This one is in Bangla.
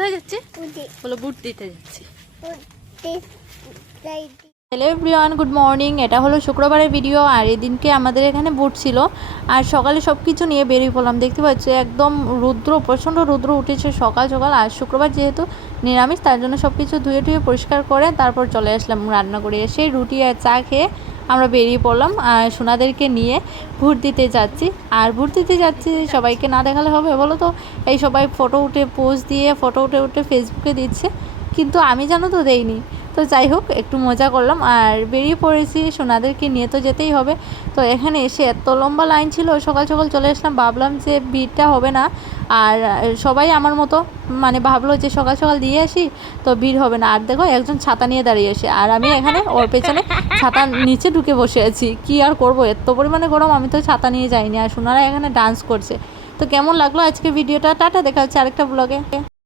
কোথায় যাচ্ছি? বলো বুট দিতে যাচ্ছি। Hello everyone, good morning. এটা হলো শুক্রবারের ভিডিও। আর এদিনকে আমাদের এখানে বুট ছিল, আর সকালে সব কিছু নিয়ে বেরিয়ে পড়লাম। দেখতে পাচ্ছি একদম রৌদ্র, প্রচণ্ড রৌদ্র উঠেছে সকাল সকাল। আর শুক্রবার যেহেতু নিরামিষ, তার জন্য সব কিছু ধুয়ে টুয়ে পরিষ্কার করে তারপর চলে আসলাম রান্না করে। এসে রুটি আর চা খেয়ে আমরা বেরিয়ে পড়লাম আর সোনাদেরকে নিয়ে ভোট দিতে যাচ্ছি। আর ভোট দিতে যাচ্ছি সবাইকে না দেখালে হবে বলো তো? এই সবাই ফটো উঠে পোস্ট দিয়ে ফটো উঠে ফেসবুকে দিচ্ছে, কিন্তু আমি জানো তো দেইনি। তো যাই হোক, একটু মজা করলাম আর বেরিয়ে পড়েছি। সোনাদেরকে নিয়ে তো যেতেই হবে। তো এখানে এসে এত লম্বা লাইন ছিল, সকাল সকাল চলে আসলাম। ভাবলাম যে ভিড়টা হবে না, আর সবাই আমার মতো মানে ভাবলো যে সকাল সকাল দিয়ে আসি তো ভিড় হবে না। আর দেখো একজন ছাতা নিয়ে দাঁড়িয়ে আসে, আর আমি এখানে ওর পেছনে ছাতা নিচে ঢুকে বসে আছি। কি আর করবো, এত পরিমাণে গরম, আমি তো ছাতা নিয়ে যাইনি। আর সোনারা এখানে ডান্স করছে। তো কেমন লাগলো আজকে ভিডিওটা? টাটা, দেখা হচ্ছে আরেকটা ব্লগে।